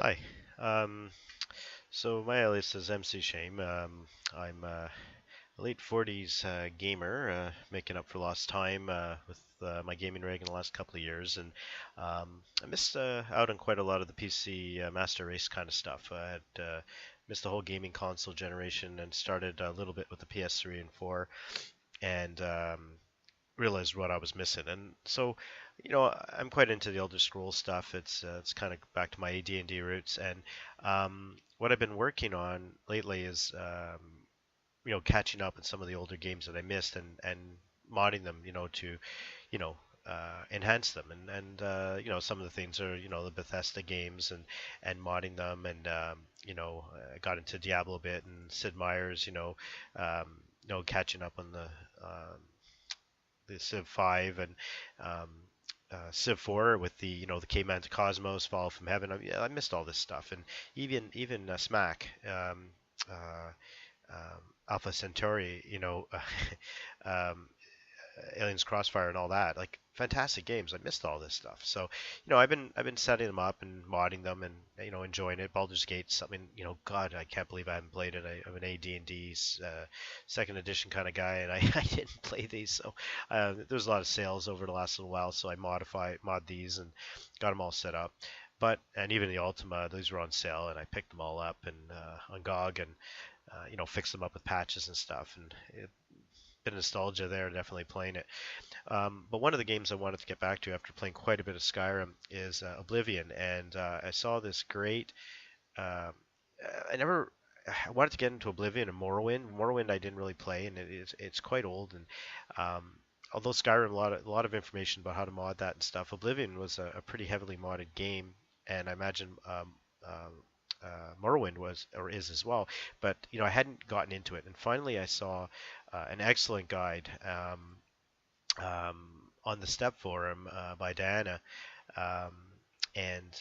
Hi. Um, so my alias is MC Shame. I'm a late 40s gamer, making up for lost time with my gaming rig in the last couple of years, and I missed out on quite a lot of the PC Master Race kind of stuff. I had missed the whole gaming console generation and started a little bit with the PS3 and 4, and realized what I was missing. And so, I'm quite into the Elder Scrolls stuff. It's kind of back to my AD&D roots. And what I've been working on lately is catching up on some of the older games that I missed and modding them, to you know. Enhance them and some of the things are the Bethesda games and modding them and I got into Diablo a bit and Sid Meier's catching up on the Civ 5 and um, Civ 4 with the Caveman to Cosmos, Fall from Heaven. Yeah, I missed all this stuff, and even Smack, uh, Alpha Centauri, um, Aliens Crossfire and all that. Like fantastic games. I missed all this stuff. So, I've been setting them up and modding them and enjoying it. Baldur's Gate, something, God, I can't believe I haven't played it. I'm an AD&D second edition kind of guy, and I, I didn't play these. So, there's a lot of sales over the last little while, so I mod these and got them all set up. But and even the Ultima, those were on sale, and I picked them all up and on GOG and fixed them up with patches and stuff. And it, bit of nostalgia there, definitely playing it. But one of the games I wanted to get back to after playing quite a bit of Skyrim is Oblivion, and I saw this great. Uh, I never. I wanted to get into Oblivion and Morrowind. Morrowind I didn't really play, and it's quite old. And although Skyrim a lot of information about how to mod that and stuff, Oblivion was a pretty heavily modded game, and I imagine Morrowind was or is as well. But I hadn't gotten into it, and finally I saw an excellent guide on the Step Forum by Diana, um, and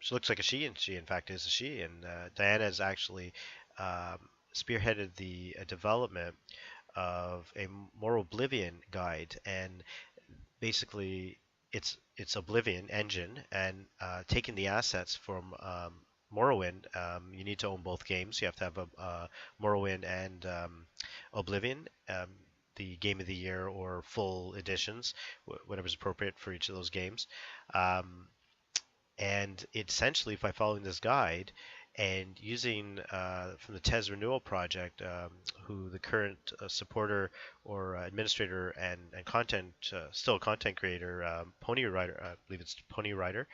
she looks like a she, and she in fact is a she. And Diana has actually um, spearheaded the development of a Morroblivion guide, and basically it's Oblivion engine and taking the assets from Morrowind. You need to own both games. You have to have a Morrowind and Oblivion, the Game of the Year or full editions, whatever's appropriate for each of those games. Um, and essentially, by following this guide and using from the TES Renewal Project, who the current supporter or administrator and content, still a content creator, Pony Rider, I believe it's Pony Rider,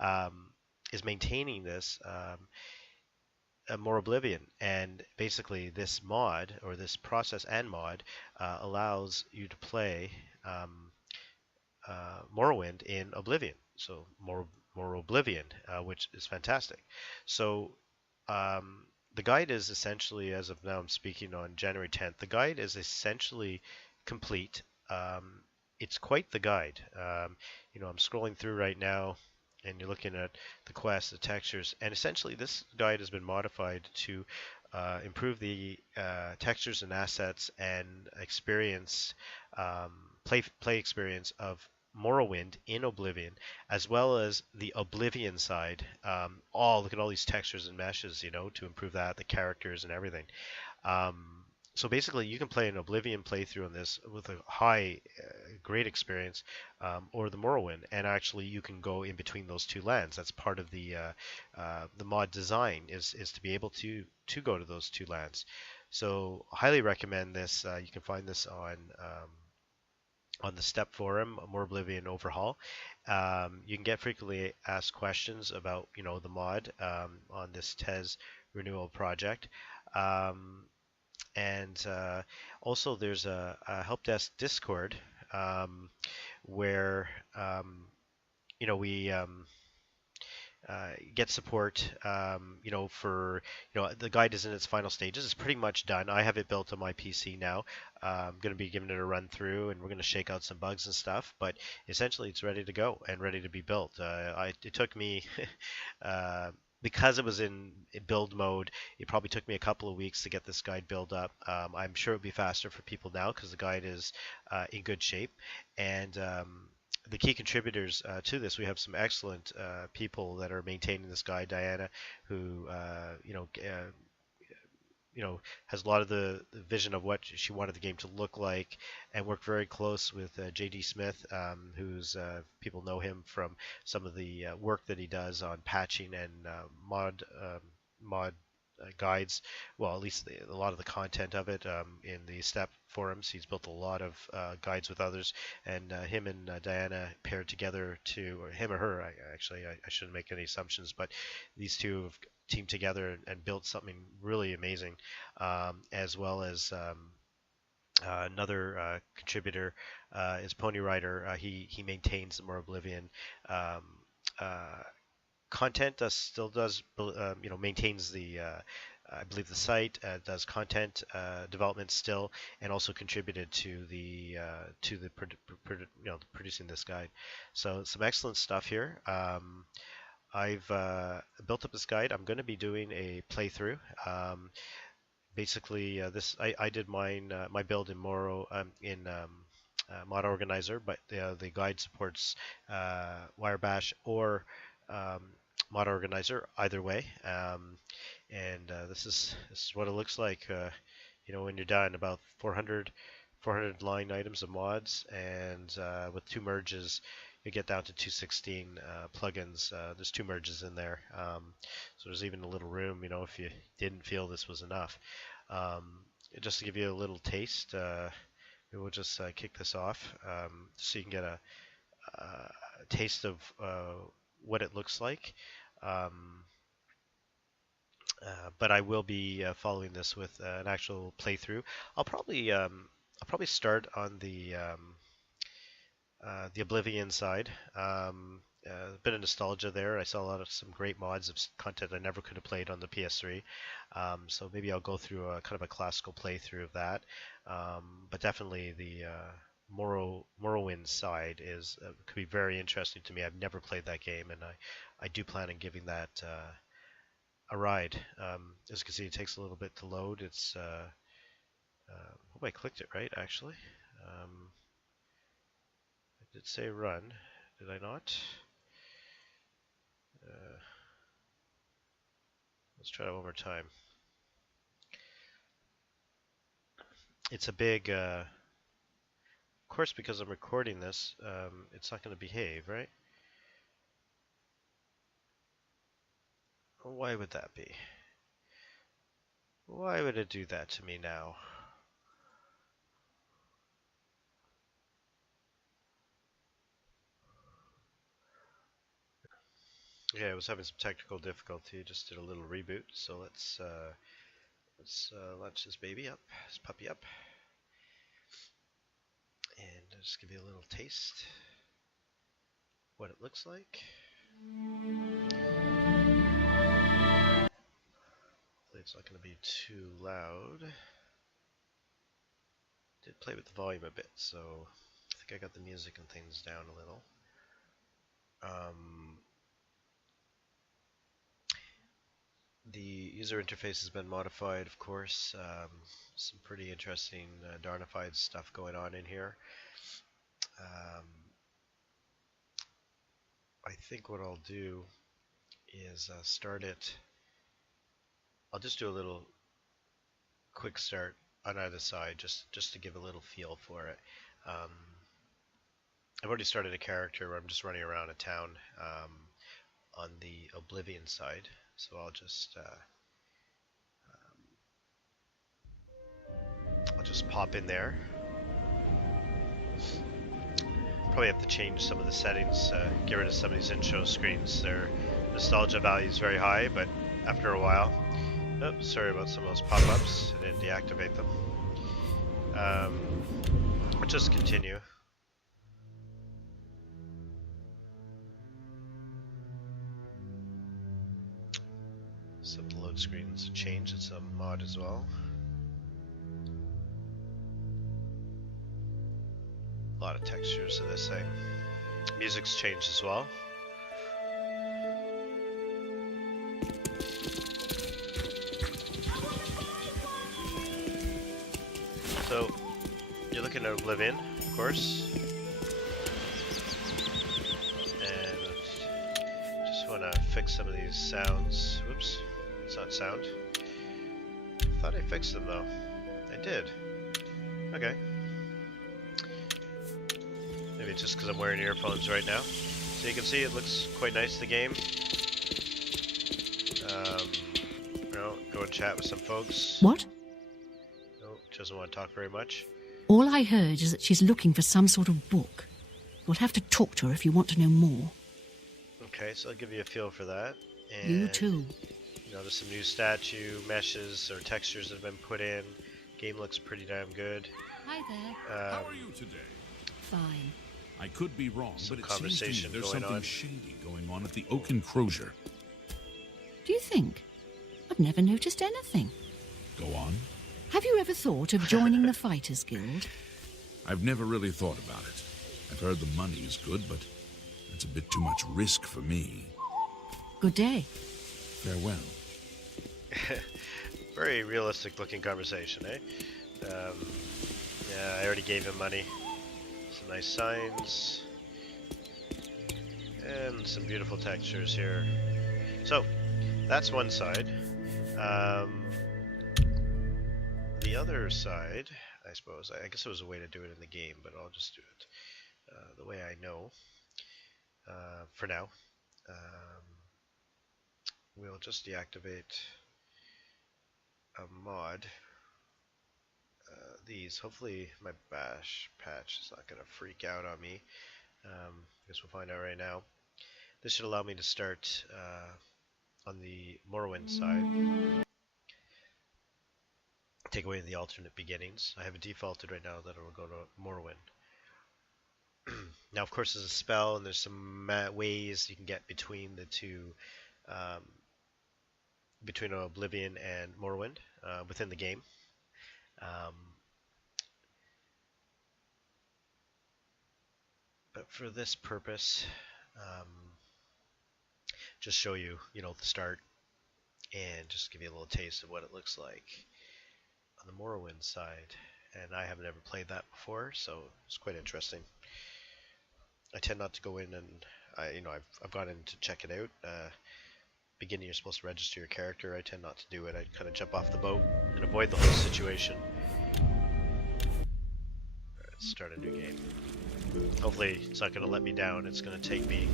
um, is maintaining this more Oblivion. And basically, this mod or this process and mod allows you to play Morrowind in Oblivion. So more Oblivion, which is fantastic. So the guide is essentially, as of now, I'm speaking on January 10th. The guide is essentially complete. It's quite the guide. I'm scrolling through right now, and you're looking at the quest, the textures, and essentially this guide has been modified to improve the textures and assets and experience, um, play experience of Morrowind in Oblivion, as well as the Oblivion side. Look at all these textures and meshes, to improve that, the characters and everything. So basically, you can play an Oblivion playthrough on this with a great experience, or the Morrowind, and actually you can go in between those two lands. That's part of the mod design is to be able to go to those two lands. So highly recommend this. You can find this on the Step Forum, Morroblivion Overhaul. You can get frequently asked questions about the mod on this TES renewal project. Um, and Also, there's a help desk Discord where we get support. For the guide is in its final stages. It's pretty much done. I have it built on my PC now. I'm going to be giving it a run through, and we're going to shake out some bugs and stuff. But essentially, it's ready to go and ready to be built. It took me. Because it was in build mode, it probably took me a couple of weeks to get this guide built up. I'm sure it'll be faster for people now because the guide is in good shape. And the key contributors to this, we have some excellent people that are maintaining this guide. Diana, who has a lot of the vision of what she wanted the game to look like, and worked very close with jdsmith, who's people know him from some of the work that he does on patching and mod guides. Well, at least a lot of the content of it in the step forums. He's built a lot of guides with others, and him and Diana paired together to, or him or her, I shouldn't make any assumptions, but these two have teamed together and built something really amazing, as well as another contributor is Pony Rider. He maintains the Morroblivion um, uh, content. Still does maintains the I believe the site, does content development still, and also contributed to the producing this guide. So some excellent stuff here. I've built up this guide. I'm going to be doing a playthrough. Basically, I did my build in Mod Organizer, but the guide supports Wirebash or um, Mod Organizer either way. And this is what it looks like. When you're done, about 400 line items of mods, and with 2 merges, you get down to 216 plugins. There's 2 merges in there, so there's even a little room, if you didn't feel this was enough. Just to give you a little taste, we'll just kick this off, so you can get a taste of what it looks like. But I will be following this with an actual playthrough. I'll probably start on the Oblivion side. A bit of nostalgia there. I saw some great mods of content I never could have played on the PS3. So maybe I'll go through a kind of a classical playthrough of that. But definitely the Morrowind side could be very interesting to me. I've never played that game, and I do plan on giving that a ride. As you can see, it takes a little bit to load. It's hope I clicked it right, actually. I did say run, did I not? Let's try it one more time. It's a big, of course, because I'm recording this, it's not going to behave, right? Why would that be? Why would it do that to me now? Yeah, I was having some technical difficulty. Just did a little reboot. So let's launch this baby up, this puppy up, and just give you a little taste what it looks like. Hopefully it's not going to be too loud. Did play with the volume a bit, so I think I got the music and things down a little. The user interface has been modified, of course. Some pretty interesting Darnified stuff going on in here. I think what I'll do is start it. I'll just do a little quick start on either side, just to give a little feel for it. I've already started a character where I'm just running around a town on the Oblivion side, so I'll just pop in there. Probably have to change some of the settings, get rid of some of these intro screens. Their nostalgia value is very high, but after a while, oops, sorry about some of those pop-ups, I didn't deactivate them. I'll just continue. Some load screens change, it's a mod as well. A lot of textures to this thing. Music's changed as well. So you're looking at Oblivion, of course. want to fix some of these sounds. Whoops, it's not sound. Thought I fixed them though. I did. Okay. Maybe it's just because I'm wearing earphones right now. So you can see it looks quite nice, the game. Go and chat with some folks. What? No, doesn't want to talk very much. All I heard is that she's looking for some sort of book. We'll have to talk to her if you want to know more. Okay, so I'll give you a feel for that. And, You too. You know, there's some new statue meshes or textures that have been put in. Game looks pretty damn good. Hi there. How are you today? Fine. I could be wrong, Some but it seems to me conversation there's going something on. shady going on at the Oak and Crozier. Do you think? I've never noticed anything. Go on. Have you ever thought of joining the Fighters Guild? I've never really thought about it. I've heard the money is good, but it's a bit too much risk for me. Good day. Farewell. Very realistic looking conversation, eh? Yeah, I already gave him money. Some nice signs. And some beautiful textures here. So, that's one side. The other side, I suppose, I guess there was a way to do it in the game, but I'll just do it the way I know for now. We'll just deactivate a mod. These, hopefully my bash patch is not going to freak out on me. I guess we'll find out right now. This should allow me to start on the Morrowind side. Take away the alternate beginnings. I have it defaulted right now that it will go to Morrowind. Now, of course, there's a spell, and there's some ways you can get between the two, between Oblivion and Morrowind within the game. But for this purpose, just show you, the start, and just give you a little taste of what it looks like on the Morrowind side. And I haven't ever played that before, so it's quite interesting. I tend not to go in and I've gone in to check it out. Beginning, you're supposed to register your character. I tend not to do it. I kind of jump off the boat and avoid the whole situation. Let's start a new game. Hopefully, it's not going to let me down. It's going to take me.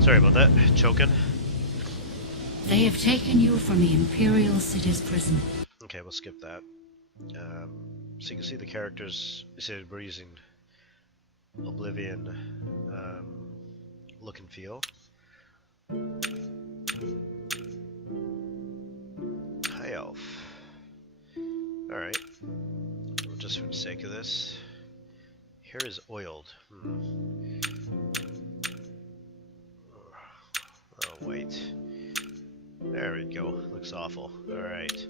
Sorry about that, choking. They have taken you from the Imperial City's prison. Okay, we'll skip that. So you can see the characters. So we're using Oblivion look and feel. High elf. Alright. Well, just for the sake of this. Hair is oiled. Oh, white. There we go. Looks awful. Alright.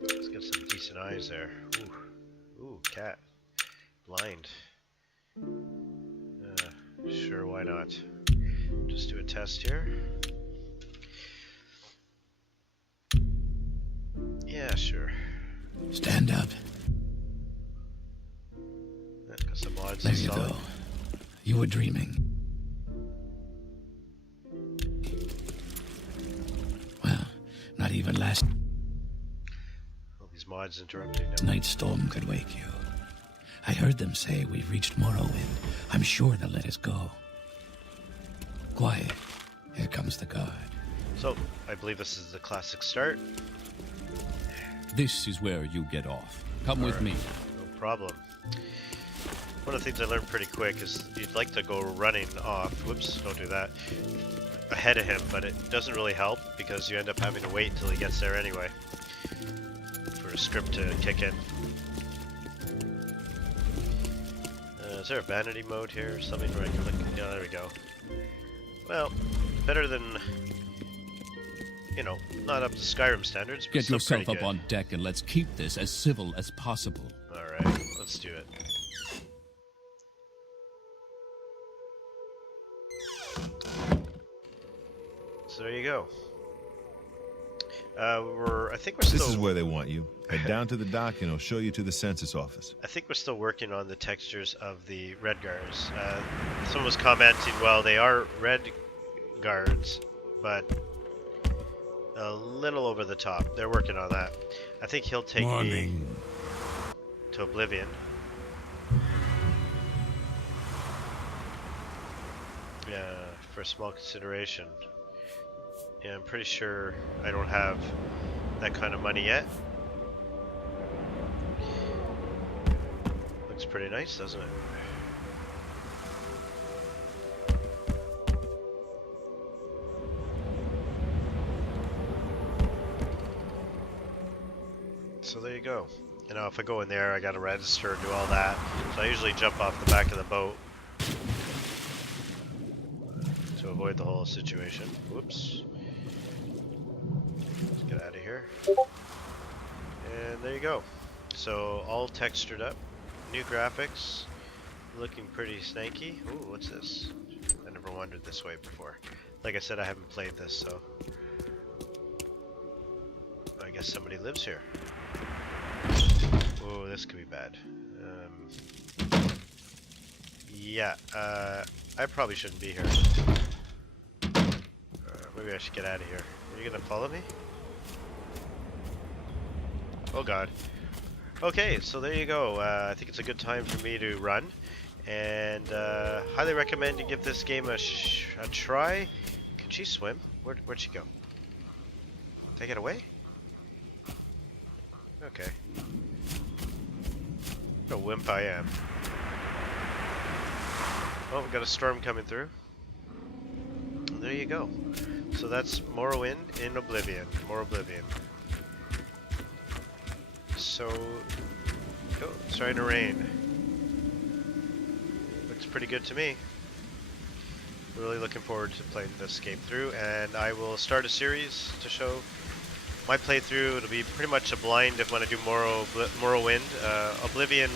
Let's get some decent eyes there. Ooh, cat. Blind. Sure, why not? Just do a test here. Yeah, sure. Stand up. Got some mods There you installed. go. You were dreaming. Well, not even last All these mods interrupting now. night's storm could wake you. I heard them say we've reached Morrowind. I'm sure they'll let us go. Quiet. Here comes the guard. So, I believe this is the classic start. This is where you get off. Come with me. No problem. One of the things I learned pretty quick is you'd like to go running off. Whoops, don't do that. Ahead of him, but it doesn't really help because you end up having to wait until he gets there anyway for a script to kick in. Is there a vanity mode here or something where I can look? Yeah, there we go. Well, better than you know, not up to Skyrim standards, but Get still yourself pretty up good. on deck and let's keep this as civil as possible. Alright, let's do it. So there you go. I think we're still... This is where they want you. Head down to the dock and I'll show you to the census office. I think we're still working on the textures of the red guards. Someone was commenting, well, they are red guards, but a little over the top. They're working on that. I think he'll take me to Oblivion. Yeah, for a small consideration. Yeah, I'm pretty sure I don't have that kind of money yet. Looks pretty nice, doesn't it? So there you go. You know, if I go in there, I gotta register, do all that. So I usually jump off the back of the boat to avoid the whole situation. Whoops. Let's get out of here. And there you go. So all textured up, new graphics, looking pretty snaky. Ooh, what's this? I never wandered this way before. Like I said, I haven't played this, so I guess somebody lives here. Oh, this could be bad. Yeah, I probably shouldn't be here. Maybe I should get out of here. Are you gonna follow me? Oh god. Okay, so there you go. I think it's a good time for me to run, and highly recommend you give this game a try. Can she swim? Where'd she go? Did I get away? Okay. What a wimp I am. Oh, we got a storm coming through. There you go. So that's Morrowind in Oblivion. Morroblivion. So, oh, it's starting to rain. Looks pretty good to me. Really looking forward to playing this game through, and I will start a series to show my playthrough. It'll be pretty much a blind if when I do Morrowind. Oblivion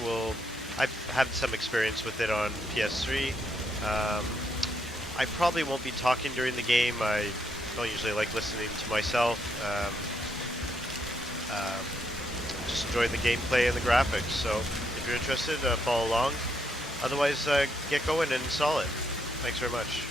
I've had some experience with it on PS3. I probably won't be talking during the game. I don't usually like listening to myself. Just enjoy the gameplay and the graphics. So if you're interested, follow along. Otherwise, get going and install it. Thanks very much.